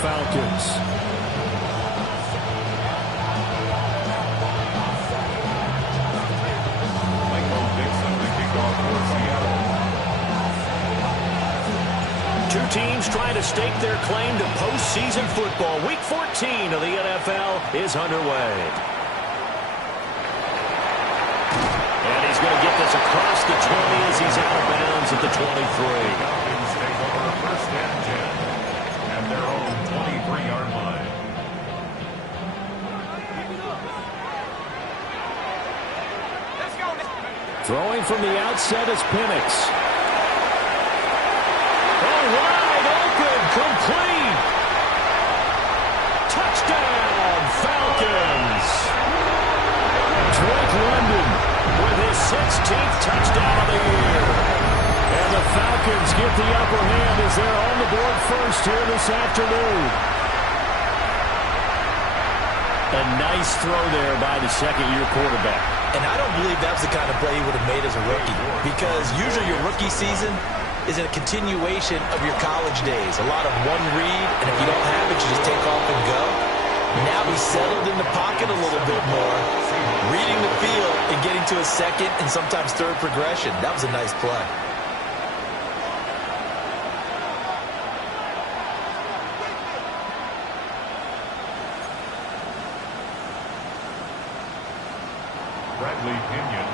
Falcons. Two teams trying to stake their claim to postseason football. Week 14 of the NFL is underway. And he's going to get this across the 20 as he's out of bounds at the 23. Falcons take over first and 10 at their own 23-yard line. Throwing from the outset is Penix. Wide open, complete. Touchdown, Falcons. Drake London with his 16th touchdown of the year. And the Falcons get the upper hand as they're on the board first here this afternoon. A nice throw there by the second-year quarterback. And I don't believe that was the kind of play he would have made as a rookie, because usually your rookie season is a continuation of your college days. A lot of one read, and if you don't have it, you just take off and go. Now he's settled in the pocket a little bit more, reading the field and getting to a second and sometimes third progression. That was a nice play.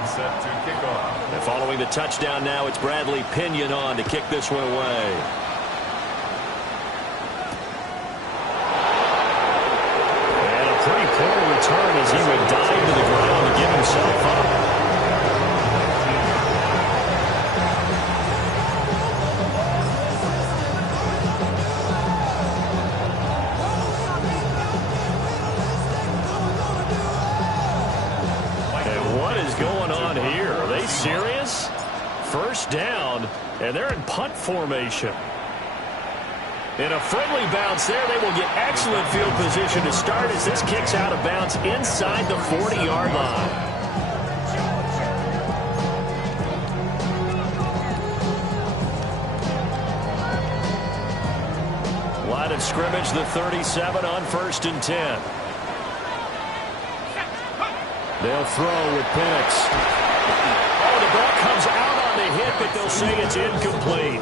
Set to kick off. And following the touchdown now, it's Bradley Pinion on to kick this one away. And a pretty poor return as he would dive to the ground to give himself up. Serious? First down, and they're in punt formation. In a friendly bounce there, they will get excellent field position to start as this kicks out of bounds inside the 40-yard line. Line of scrimmage, the 37 on 1st and 10. They'll throw with Penix. Oh, the ball comes out on the hit, but they'll say it's incomplete.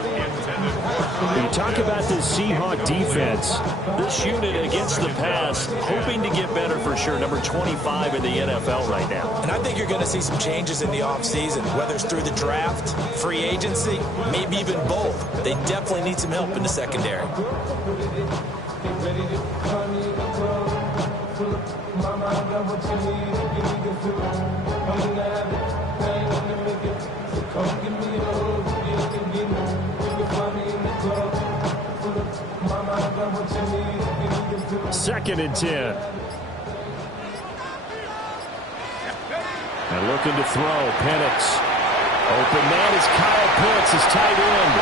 When you talk about this Seahawk defense, this unit against the pass, hoping to get better for sure. Number 25 in the NFL right now. And I think you're going to see some changes in the offseason, whether it's through the draft, free agency, maybe even both. They definitely need some help in the secondary. Second and 10. And looking to throw, Penix. Open man is Kyle Pitts, his tight end.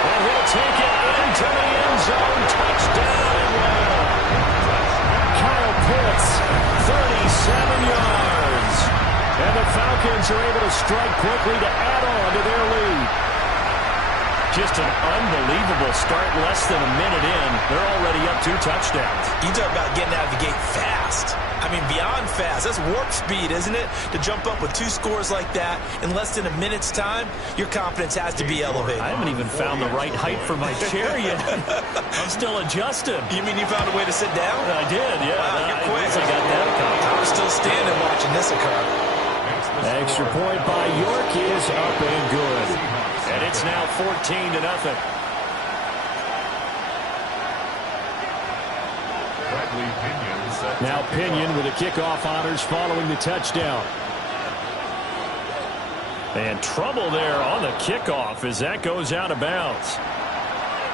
And he'll take it into the end zone. Touchdown and well. Kyle Pitts, 37 yards. And the Falcons are able to strike quickly to add on to their lead. Just an unbelievable start. Less than a minute in, they're already up 2 touchdowns. You talk about getting out of the gate fast. I mean, beyond fast. That's warp speed, isn't it? To jump up with 2 scores like that in less than a minute's time, your confidence has to be elevated. I haven't even found the right height for my chair yet. I'm still adjusting. You mean you found a way to sit down? I did, yeah. Wow, you're quick. I got that accomplished. I was still standing watching this occur. Extra point by York is up and good. And it's now 14-0. Now Pinion with the kickoff honors following the touchdown. And trouble there on the kickoff as that goes out of bounds.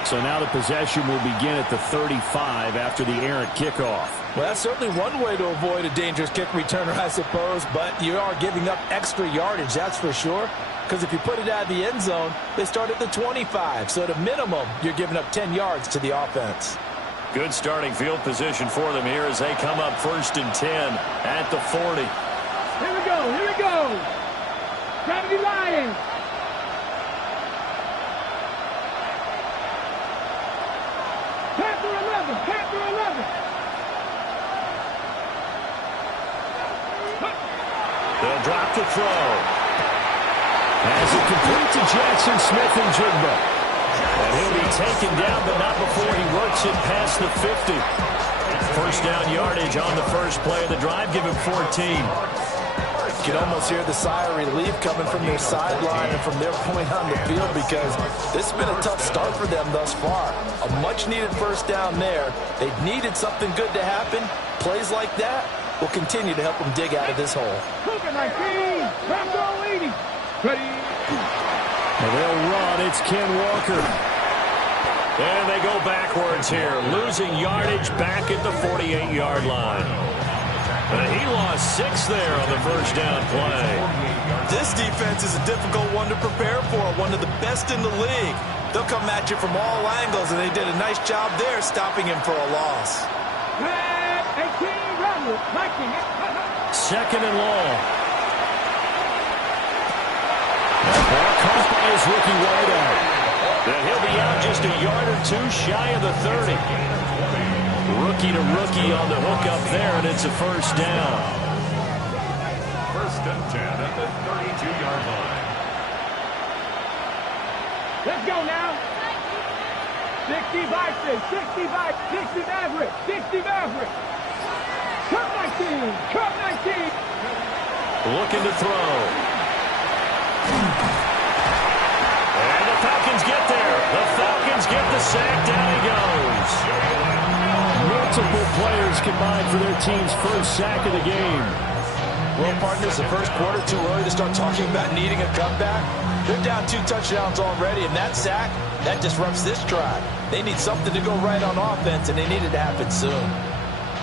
So now the possession will begin at the 35 after the errant kickoff. Well, that's certainly one way to avoid a dangerous kick returner, I suppose, but you are giving up extra yardage, that's for sure. Because if you put it out of the end zone, they start at the 25. So at a minimum, you're giving up 10 yards to the offense. Good starting field position for them here as they come up 1st and 10 at the 40. Here we go, here we go. Gravity Lions. Panther 11, Panther snap to throw. As it complete to Jackson Smith and Jigba. And he'll be taken down, but not before he works it past the 50. First down yardage on the first play of the drive. Give him 14. You can almost hear the sigh of relief coming from their sideline and from their point on the field, because this has been a tough start for them thus far. A much-needed first down there. They've needed something good to happen. Plays like that will continue to help them dig out of this hole. And they'll run. It's Ken Walker. And they go backwards here, losing yardage back at the 48-yard line. He lost 6 there on the first down play. This defense is a difficult one to prepare for, one of the best in the league. They'll come at you from all angles, and they did a nice job there stopping him for a loss. Second and long. That ball caught by his rookie wideout. And he'll be out just a yard or two shy of the 30. Rookie to rookie on the hook up there, and it's a first down. First and 10 at the 32-yard line. Let's go now. 60 Maverick. Cut 19. Looking to throw. And the Falcons get there. The Falcons get the sack. Down he goes. Multiple players combined for their team's first sack of the game. Well, partners, the first quarter too early to start talking about needing a comeback. They're down 2 touchdowns already, and that sack, that disrupts this drive. They need something to go right on offense, and they need it to happen soon.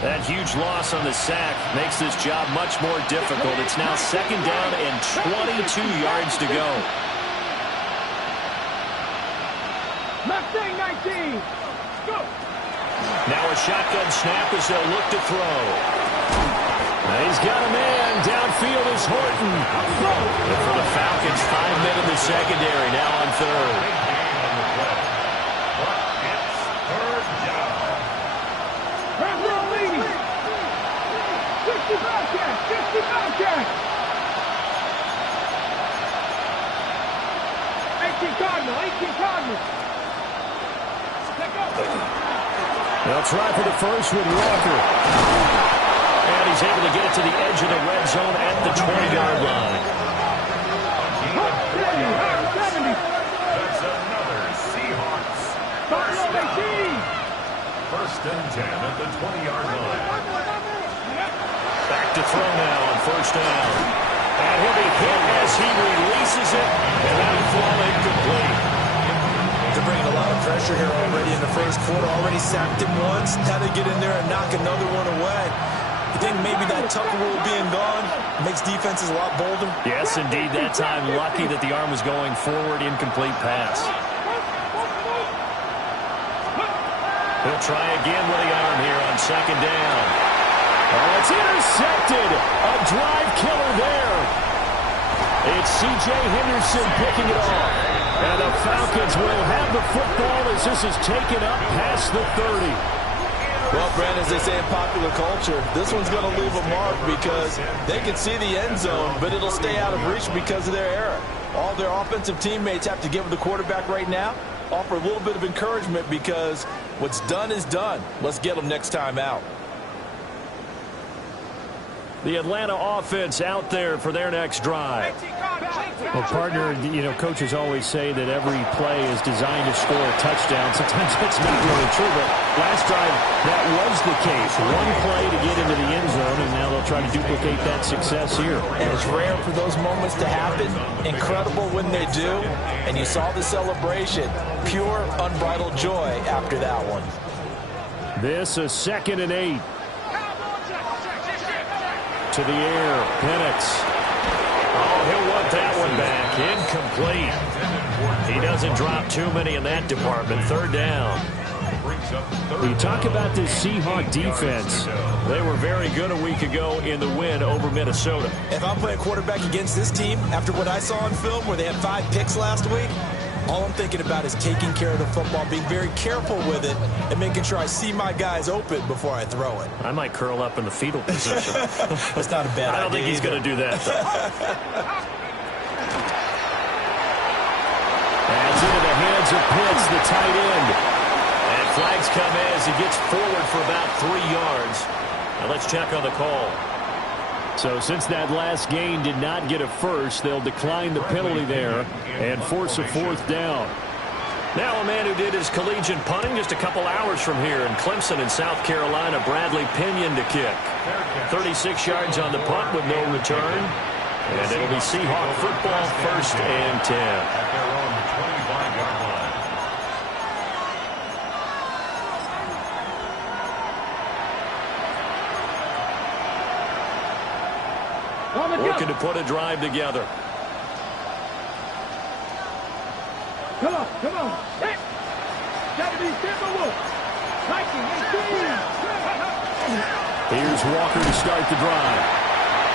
That huge loss on the sack makes this job much more difficult. It's now second down and 22 yards to go. Mustang 19. Go. Now a shotgun snap as they'll look to throw. He's got a man. Downfield is Horton. And for the Falcons, 5 men in the secondary, now on third. It's third down. 60 Bobcats. 18 Cardinal. They'll try for the first with Walker. And he's able to get it to the edge of the red zone at the 20-yard line. That's another Seahawks. First and 10 at the 20-yard line. Back to throw now on first down. And he'll be hit as he releases it. And that'll fall incomplete. They're bringing a lot of pressure here already in the first quarter. Already sacked him once. Now they get in there and knock another one away. I think maybe that Tucker rule being gone makes defenses a lot bolder. Yes, indeed. That time, lucky that the arm was going forward. Incomplete pass. He'll try again with the arm here on second down. Oh, it's intercepted. A drive killer there. It's C.J. Henderson picking it off. And the Falcons will have the football as this is taken up past the 30. Well, Brandon, as they say in popular culture, this one's going to leave a mark because they can see the end zone, but it'll stay out of reach because of their error. All their offensive teammates have to give the quarterback right now, offer a little bit of encouragement because what's done is done. Let's get them next time out. The Atlanta offense out there for their next drive. Well, partner, you know, coaches always say that every play is designed to score a touchdown. Sometimes that's not really true, but last drive, that was the case. One play to get into the end zone, and now they'll try to duplicate that success here. And it's rare for those moments to happen. Incredible when they do. And you saw the celebration. Pure, unbridled joy after that one. This is 2nd and 8. To the air, Penix. Oh, he'll want that one back. Incomplete. He doesn't drop too many in that department. Third down. You talk about this Seahawk defense. They were very good a week ago in the win over Minnesota. If I'm playing quarterback against this team, after what I saw on film where they had 5 picks last week, All I'm thinking about is taking care of the football, being very careful with it, and making sure I see my guys open before I throw it. I might curl up in the fetal position. That's not a bad idea. I don't think he's going to do that, though. Adds into the hands of Pitts, the tight end. And flags come in as he gets forward for about 3 yards. Now let's check on the call. So since that last gain did not get a first, they'll decline the penalty there and force a 4th down. Now a man who did his collegiate punting just a couple hours from here in Clemson in South Carolina, Bradley Pinion to kick. 36 yards on the punt with no return. And it'll be Seahawk football, 1st and 10. At their own 25-yard line. Looking to put a drive together. Come on, come on. Hey. Gotta be Timberwolves. Hiking, Here's Walker to start the drive.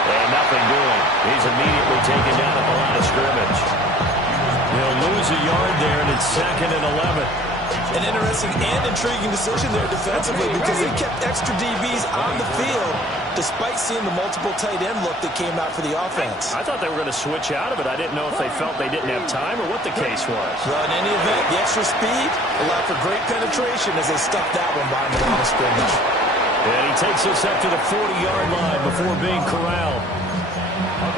And nothing doing. He's immediately taken down at the line of scrimmage. He'll lose a yard there, and it's 2nd and 11. An interesting and intriguing decision there defensively because they kept extra DBs on the field despite seeing the multiple tight end look that came out for the offense. I thought they were going to switch out of it. I didn't know if they felt they didn't have time or what the case was. Well, in any event, the extra speed allowed for great penetration as they stuck that one behind the line of scrimmage. And he takes us up to the 40-yard line before being corralled.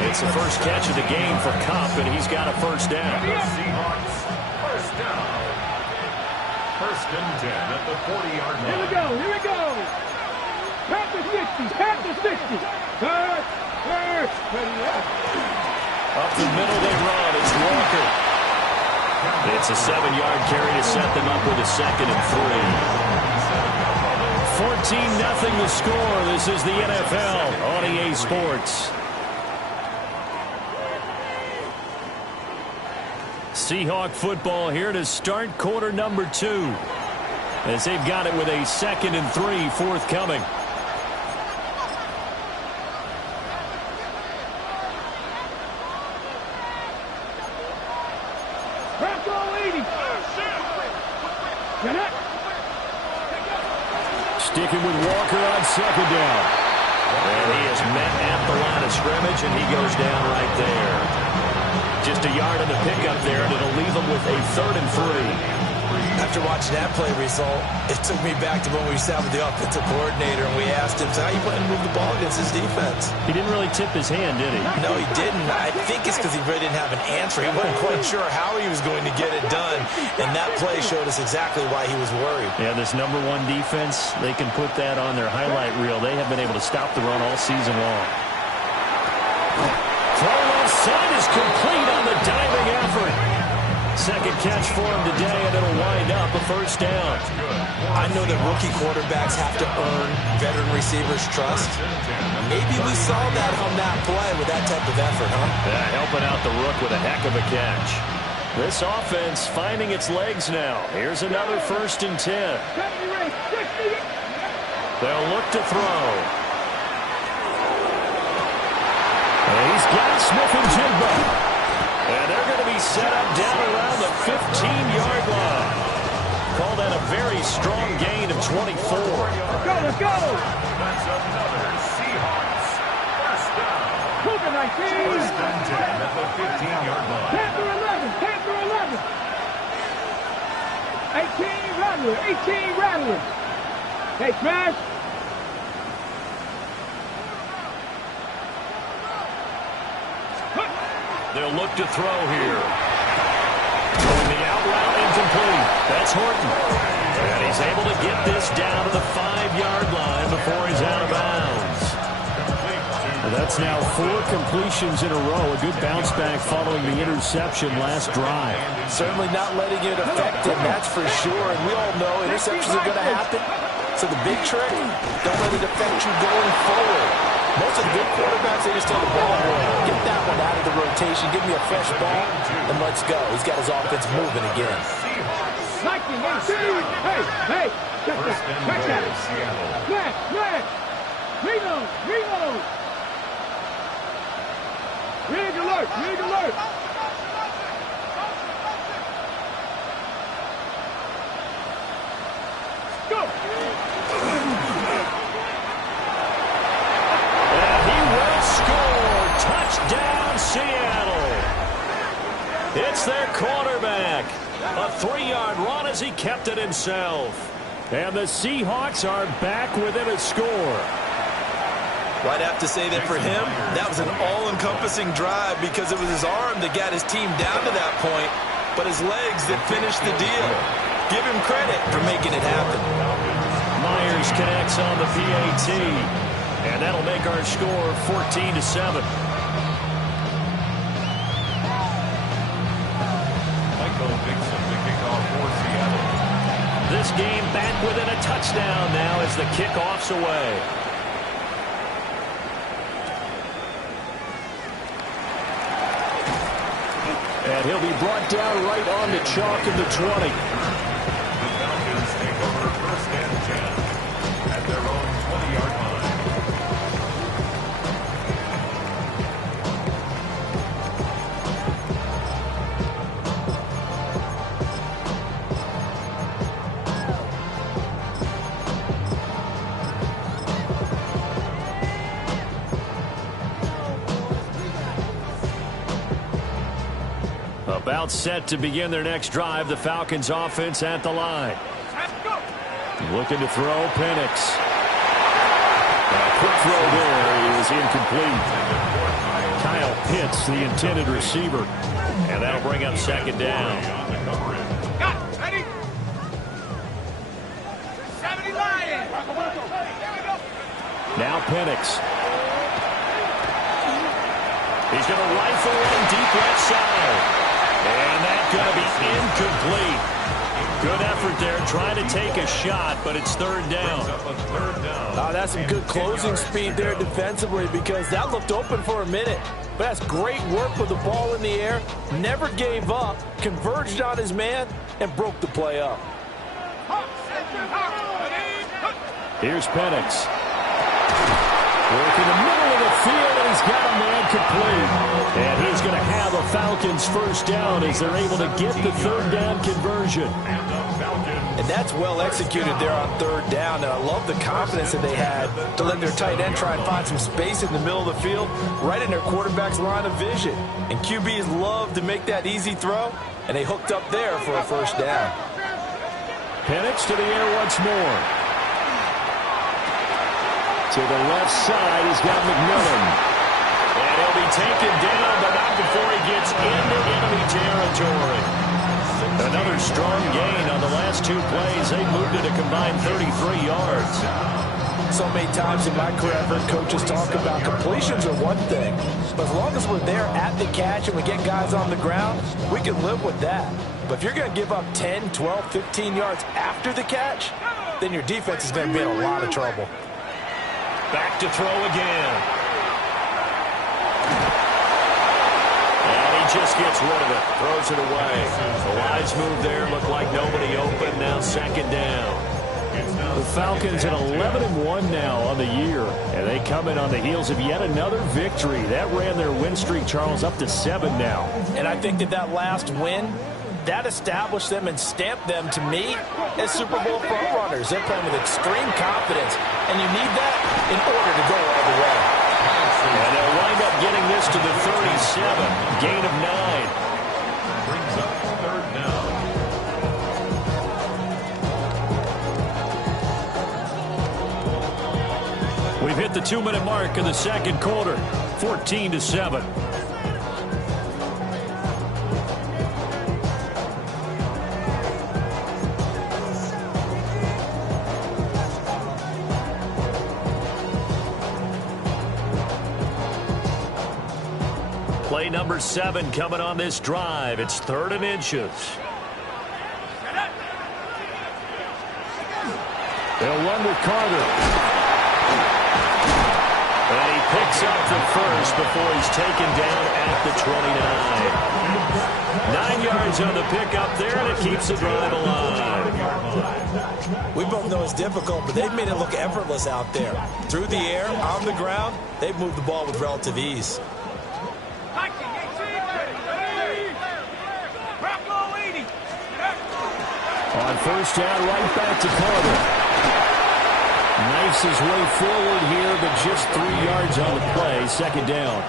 It's the first catch of the game for Kupp, and he's got a 1st down. The Seahawks, 1st down. 1st and 10 at the 40-yard line. Here we go, here we go. Panther 60, Panther 60. Third. Up the middle they run. It's Walker. It's a 7-yard carry to set them up with a 2nd and 3. 14-0 the score. This is the NFL on EA Sports. Seahawk football here to start quarter number 2. As they've got it with a 2nd and 3 forthcoming. Sticking with Walker on 2nd down. And he is met at the line of scrimmage, and he goes down right there. Just a yard on the pickup there, and it'll leave him with a 3rd and 3. After watching that play result, it took me back to when we sat with the offensive coordinator and we asked him, so how you plan to move the ball against his defense? He didn't really tip his hand, did he? No, he didn't. I think it's because he really didn't have an answer. He wasn't quite sure how he was going to get it done, and that play showed us exactly why he was worried. Yeah, this number 1 defense, they can put that on their highlight reel. They have been able to stop the run all season long. Throw left side is complete on the diving effort. 2nd catch for him today, and it'll wind up a 1st down. I know that rookie quarterbacks have to earn veteran receivers' trust. Maybe we saw that on that play with that type of effort, huh? Yeah, helping out the rook with a heck of a catch. This offense finding its legs now. Here's another 1st and 10. They'll look to throw. And he's got Smith-Njigba. And they're going to be set up down around the 15-yard line. Call that a very strong gain of 24. Let's go, let's go. That's another Seahawks 1st down. Cougar 19. 1st and 10 at the 15-yard line. Panther 11, Panther 11. 18 Rattler, 18 Rattler. Hey, Smash. They'll look to throw here. And the out route incomplete. That's Horton. And he's able to get this down to the 5-yard line before he's out of bounds. That's now 4 completions in a row. A good bounce back following the interception last drive. Certainly not letting it affect him, that's for sure. And we all know interceptions are going to happen. So the big trick, don't let it affect you going forward. Most of the good quarterbacks, they just take the ball and get that one out of the rotation, give me a fresh ball, and let's go. He's got his offense moving again. 19, 18. Hey, check that. Flat. Reload. Rig alert. 3-yard run as he kept it himself. And the Seahawks are back within a score. Well, I'd have to say that for him, that was an all-encompassing drive because it was his arm that got his team down to that point, but his legs that finished the deal. Give him credit for making it happen. Myers connects on the PAT, and that'll make our score 14-7. This game back within a touchdown now as the kickoff's away. And he'll be brought down right on the chalk of the 20. The Falcons take over first and 10 at their own 20-yard line. About set to begin their next drive. The Falcons offense at the line. Looking to throw. Penix. A quick throw there is incomplete. Kyle Pitts, the intended receiver. And that'll bring up second down. Ready? 70 Lions. Now Penix. He's going to rifle one deep left side. And that's going to be incomplete. Good effort there, trying to take a shot, but it's third down. That's some good closing speed there defensively because that looked open for a minute. But that's great work with the ball in the air. Never gave up, converged on his man, and broke the play up. Here's Penix. Working the middle of the field, and he's got a man complete. And he's going to have a Falcons first down as they're able to get the third down conversion. And that's well executed there on third down. And I love the confidence that they had to let their tight end try and find some space in the middle of the field, right in their quarterback's line of vision. And QBs love to make that easy throw, and they hooked up there for a first down. Penix to the air once more. To the left side, he's got McMillan. And he'll be taken down, but not before he gets into enemy territory. Another strong gain on the last two plays. They moved it a combined 33 yards. So many times in my career, I've heard coaches talk about completions are one thing. But as long as we're there at the catch and we get guys on the ground, we can live with that. But if you're going to give up 10, 12, 15 yards after the catch, then your defense is going to be in a lot of trouble. Back to throw again. And he just gets rid of it. Throws it away. The wise move there. Looked like nobody open. Now second down. The Falcons at 11-1 now on the year. And they come in on the heels of yet another victory. That ran their win streak, Charles, up to 7 now. And I think that last win, that established them and stamped them, to me, as Super Bowl frontrunners. They're playing with extreme confidence, and you need that in order to go all the way. And they'll wind up getting this to the 37, gain of 9. Brings up third down. We've hit the 2-minute mark of the second quarter, 14-7. Play number 7 coming on this drive. It's 3rd and inches. They'll run with Carter. And he picks up the first before he's taken down at the 29. 9 yards on the pickup there, and it keeps the drive alive. We both know it's difficult, but they've made it look effortless out there. Through the air, on the ground, they've moved the ball with relative ease. On first down, right back to Carter. makes his way forward here, but just 3 yards on the play. Second down.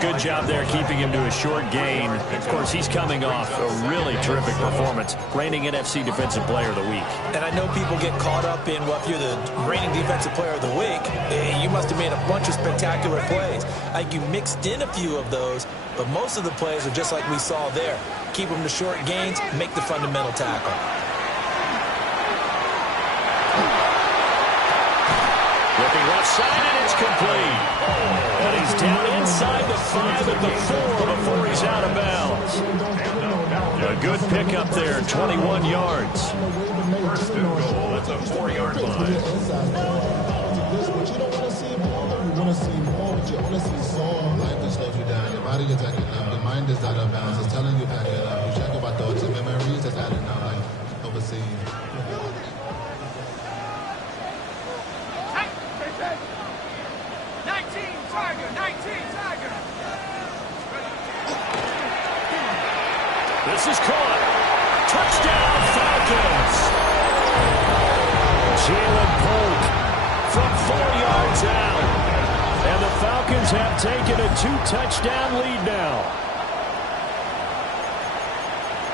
Good job there keeping him to a short gain. Of course, he's coming off a really terrific performance, reigning NFC Defensive Player of the Week. And I know people get caught up in, well, if you're the reigning Defensive Player of the Week, you must have made a bunch of spectacular plays. Like you mixed in a few of those, but most of the plays are just like we saw there. Keep them to short gains, make the fundamental tackle. Looking left side, and it's complete. And he's down inside the 5 at the 4 before he's out of bounds. A good pickup there, 21 yards. First and goal at the 4-yard line. You don't want to see more. You want to see more, but you want to see some. Life just slows you down. Your body is acting up. Your mind is out of bounds. It's telling you back it up. You check about thoughts and memories that's adding up. Like overseas. 19 Tiger. This is caught. Touchdown, Falcons. Jalen Polk from 4 yards out. And the Falcons have taken a 2-touchdown lead now.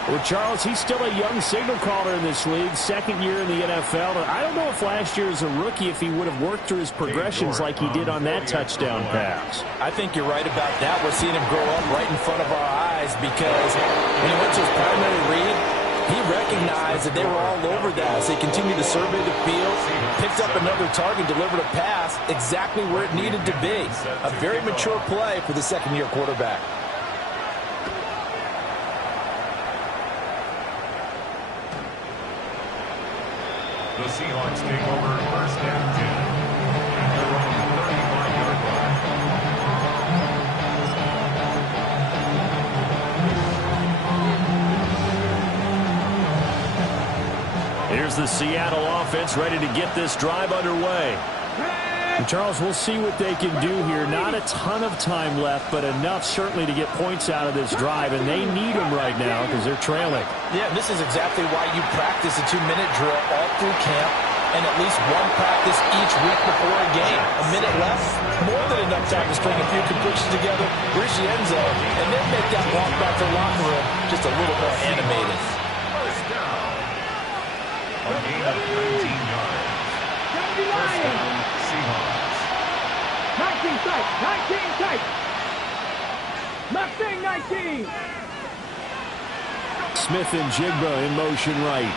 Well, Charles, he's still a young signal caller in this league, second year in the NFL. And I don't know if last year as a rookie, if he would have worked through his progressions like he did on that touchdown pass. I think you're right about that. We're seeing him grow up right in front of our eyes because when he went to his primary read, he recognized that they were all over that as they continued to survey the field, picked up another target, delivered a pass exactly where it needed to be. A very mature play for the second-year quarterback. The Seahawks take over first and 10 at their own 35-yard line. Here's the Seattle offense ready to get this drive underway. And Charles, we'll see what they can do here. Not a ton of time left, but enough certainly to get points out of this drive, and they need them right now because they're trailing. Yeah, this is exactly why you practice a 2-minute drill all through camp and at least one practice each week before a game. A minute left, more than enough time to string a few completions together, reach the end zone, and then make that walk back to the locker room just a little more animated. First down. A gain of 19 yards. First down, Seahawks. 19 tight. Mustang 19. Smith and Jigba in motion right.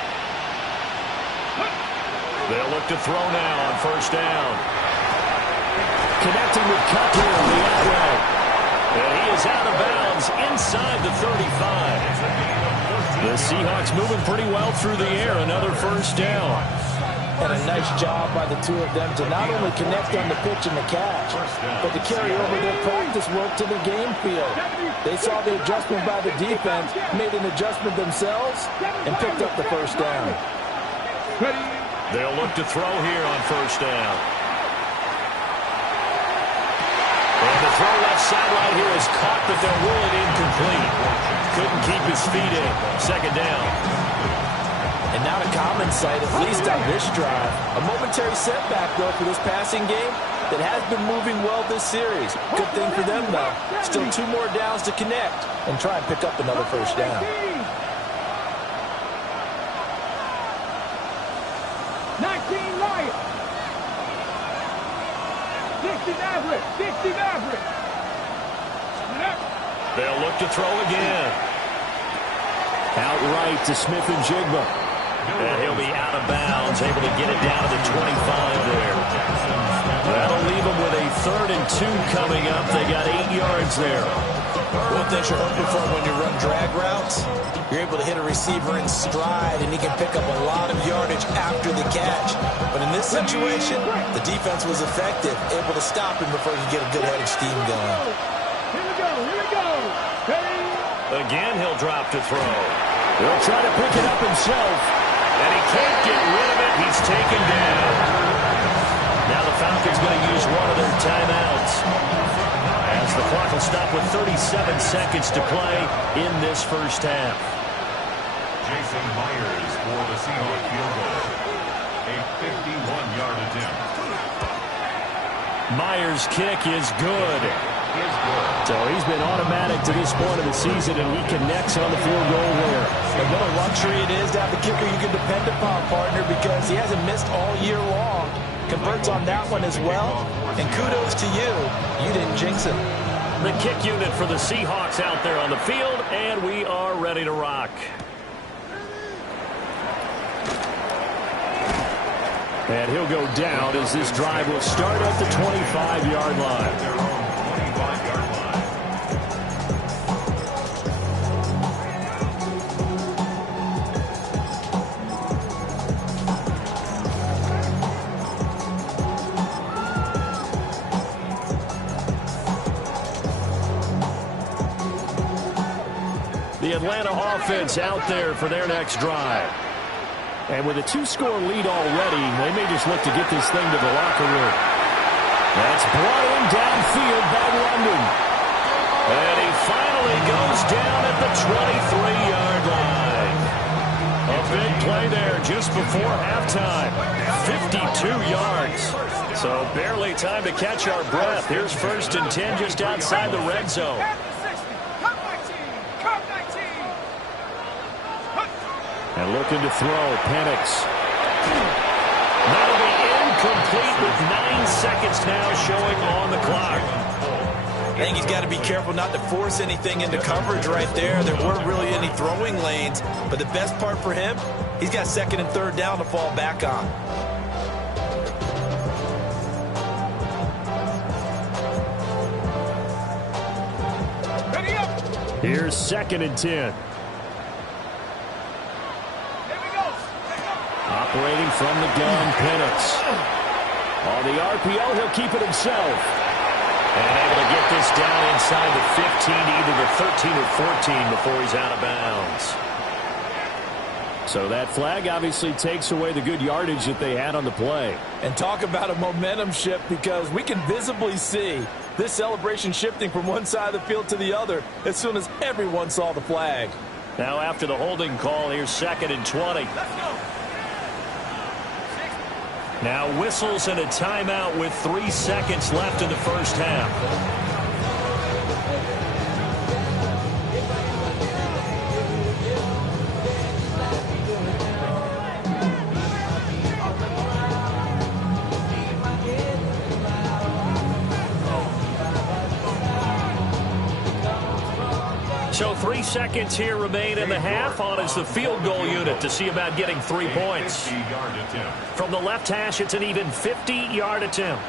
They'll look to throw now on first down. Connecting with Cup here on the outlay. And he is out of bounds inside the 35. The Seahawks moving pretty well through the air. Another first down. And a nice job by the two of them to not only connect on the pitch and the catch, but to carry over their practice work to the game field. They saw the adjustment by the defense, made an adjustment themselves, and picked up the first down. They'll look to throw here on first down. And the throw left sideline here is caught, but they'll rule it incomplete. Couldn't keep his feet in. Second down. And not a common sight, at least on this drive. A momentary setback, though, for this passing game that has been moving well this series. Good thing for them, though. Still 2 more downs to connect and try and pick up another first down. 19 Lions. 60 average. They'll look to throw again. Outright to Smith and Jigba. And he'll be out of bounds, able to get it down to the 25 there. That'll leave them with a 3rd and 2 coming up. They got 8 yards there. One thing you're hoping for when you run drag routes, you're able to hit a receiver in stride, and he can pick up a lot of yardage after the catch. But in this situation, the defense was effective, able to stop him before he could get a good head of steam going. Here we go. Hey. Again, he'll drop to throw. He'll try to pick it up himself. And he can't get rid of it. He's taken down. Now the Falcons going to use one of their timeouts, as the clock will stop with 37 seconds to play in this first half. Jason Myers for the Seahawks field goal. A 51-yard attempt. Myers' kick is good. So he's been automatic to this point of the season, and he connects on the field goal there. And what a luxury it is to have a kicker you can depend upon, partner, because he hasn't missed all year long. Converts on that one as well. And kudos to you. You didn't jinx him. The kick unit for the Seahawks out there on the field, and we are ready to rock. And he'll go down as this drive will start at the 25-yard line. The Atlanta offense out there for their next drive. And with a two-score lead already, they may just look to get this thing to the locker room. That's brought in downfield by London. And he finally goes down at the 23-yard line. A big play there just before halftime. 52 yards. So barely time to catch our breath. Here's 1st and 10 just outside the red zone. And looking to throw, Penix. That'll be incomplete with 9 seconds now showing on the clock. I think he's got to be careful not to force anything into coverage right there. There weren't really any throwing lanes. But the best part for him, he's got 2nd and 3rd down to fall back on. Here's 2nd and 10. Operating from the gun, Penix. On the RPO, he'll keep it himself. And able to get this down inside the 15, either the 13 or 14 before he's out of bounds. So that flag obviously takes away the good yardage that they had on the play. And talk about a momentum shift, because we can visibly see this celebration shifting from one side of the field to the other as soon as everyone saw the flag. Now after the holding call, here's 2nd and 20. Now whistles and a timeout with 3 seconds left in the first half. So 3 seconds here remain in the half. On is the field goal unit to see about getting 3 points. From the left hash, it's an even 50-yard attempt.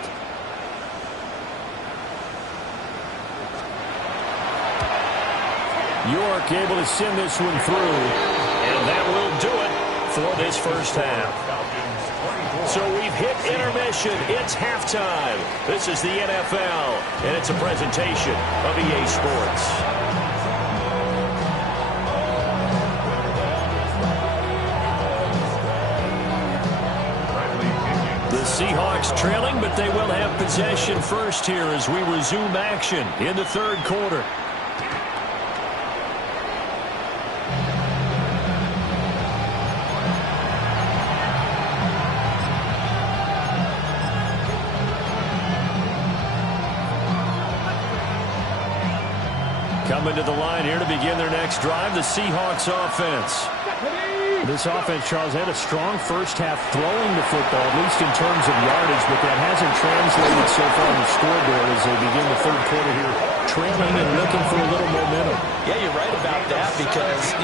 York able to send this one through. And that will do it for this first half. So we've hit intermission. It's halftime. This is the NFL, and it's a presentation of EA Sports. Seahawks trailing, but they will have possession first here as we resume action in the 3rd quarter. Coming to the line here to begin their next drive, the Seahawks offense. This offense, Charles, had a strong first half throwing the football, at least in terms of yardage, but that hasn't translated so far on the scoreboard as they begin the 3rd quarter here, trailing and looking for a little momentum. Yeah, you're right about that because,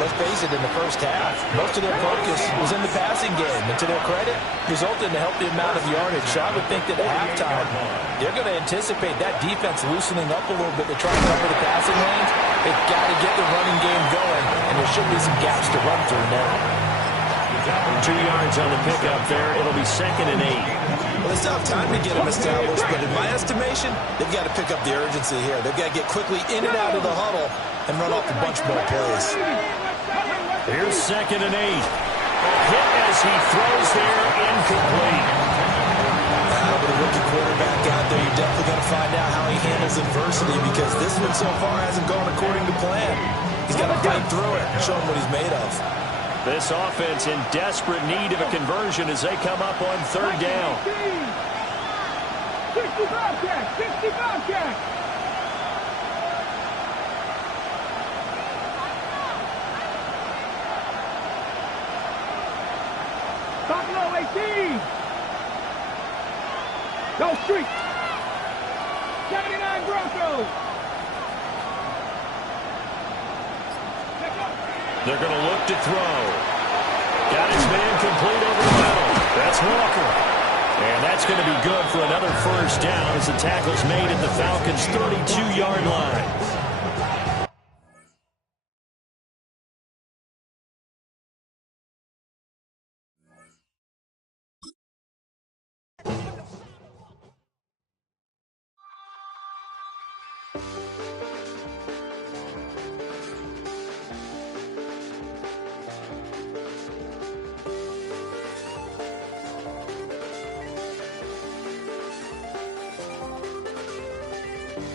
let's face it, in the first half, most of their focus was in the passing game. And to their credit, resulted in a healthy amount of yardage. So I would think that at halftime, they're going to anticipate that defense loosening up a little bit to try to cover the passing lanes. They've got to get the running game going, and there should be some gaps to run through now. 2 yards on the pickup there. It'll be 2nd and 8. Well, they still have time to get them established, but in my estimation, they've got to pick up the urgency here. They've got to get quickly in and out of the huddle and run off a bunch more plays. Here's 2nd and 8. Hit as he throws there, incomplete. With a rookie quarterback out there, you're definitely going to find out how he handles adversity, because this one so far hasn't gone according to plan. He's got to fight through it and show him what he's made of. This offense in desperate need of a conversion as they come up on third down. 65 catch, 65 catch. Top low, 18. Go street. 79 Broncos. They're going to look to throw. Got his man complete over the middle. That's Walker. And that's going to be good for another first down as the tackle's made at the Falcons' 32-yard line.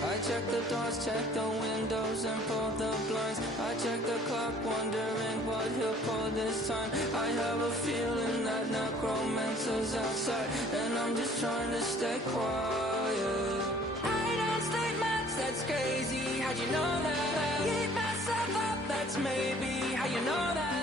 I check the doors, check the windows, and pull the blinds. I check the clock, wondering what he'll pull this time. I have a feeling that necromancer's outside, and I'm just trying to stay quiet. I don't sleep much, that's crazy. How'd you know that? Keep myself up, that's maybe how you know that.